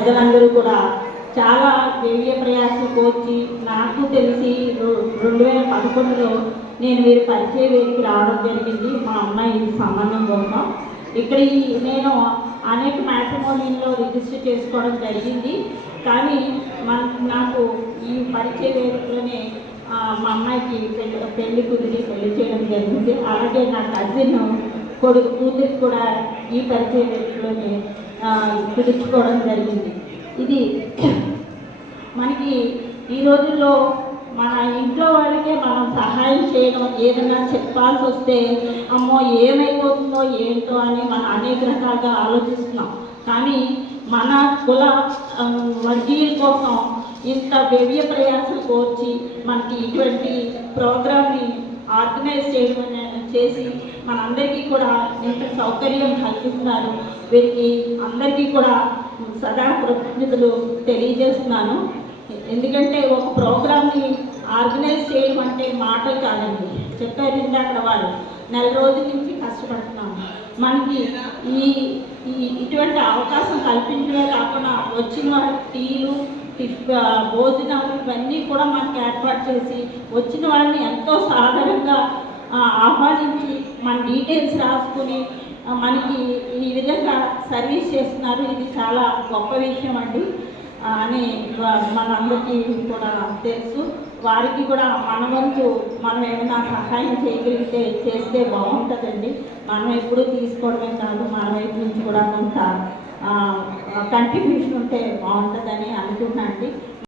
ప్రజలందరూ కూడా చాలా వ్యయ ప్రయాసం కోర్చి నాకు తెలిసి 2011లో నేను వీరి పరిచయ వేదికి రావడం జరిగింది. మా అమ్మాయి సంబంధం కోసం ఇక్కడ నేను అనేక మ్యాట్రిమోనీలో రిజిస్టర్ చేసుకోవడం జరిగింది. కానీ నాకు ఈ పరిచయ వేదికలోనే మా అమ్మాయికి పెళ్లి కుదిరి పెళ్లి చేయడం జరిగింది. అలాగే నా కజిన్ కొడుకు కూతురికి కూడా ఈ పరిచయ వేదికలోనే పిలుచుకోవడం జరిగింది. ఇది మనకి ఈ రోజుల్లో మన ఇంట్లో వాళ్ళకే మనం సహాయం చేయడం, ఏదైనా చెప్పాల్సి వస్తే అమ్మో ఏమైపోతుందో ఏంటో అని మనం అనేక రకాలుగా ఆలోచిస్తున్నాం. కానీ మన కుల వర్గీయుల కోసం ఇంత వ్యయ ప్రయాసం కోర్చి మనకి ఇటువంటి ప్రోగ్రామ్ని ఆర్గనైజ్ చేసి మనందరికీ కూడా ఇంత సౌకర్యం కల్పిస్తున్నారు. వీరికి అందరికీ కూడా సదా కృతజ్ఞతలు తెలియజేస్తున్నాను. ఎందుకంటే ఒక ప్రోగ్రామ్ని ఆర్గనైజ్ చేయడం అంటే మాటలు కాదండి. చెప్పారు ఇందాక వాళ్ళు, నెల రోజుల నుంచి కష్టపడుతున్నాము. మనకి ఇటువంటి అవకాశం కల్పించడమే కాకుండా వచ్చిన వాళ్ళకి టీలు భోజనాలు ఇవన్నీ కూడా మనకి ఏర్పాటు చేసి వచ్చిన వాళ్ళని ఎంతో సాధారణంగా ఆహ్వానించి మన డీటెయిల్స్ రాసుకుని మనకి ఈ విధంగా సర్వీస్ చేస్తున్నారు. ఇది చాలా గొప్ప విషయం అండి అని మనందరికీ కూడా తెలుసు. వారికి కూడా మన వంతు మనం ఏమైనా సహాయం చేయగలిగితే చేస్తే బాగుంటుందండి. మనం ఎప్పుడూ తీసుకోవడమే కాదు, మన వైపు నుంచి కూడా కొంత కంట్రిబ్యూషన్ ఉంటే బాగుంటుందని అనుకుంటున్నాను అండి.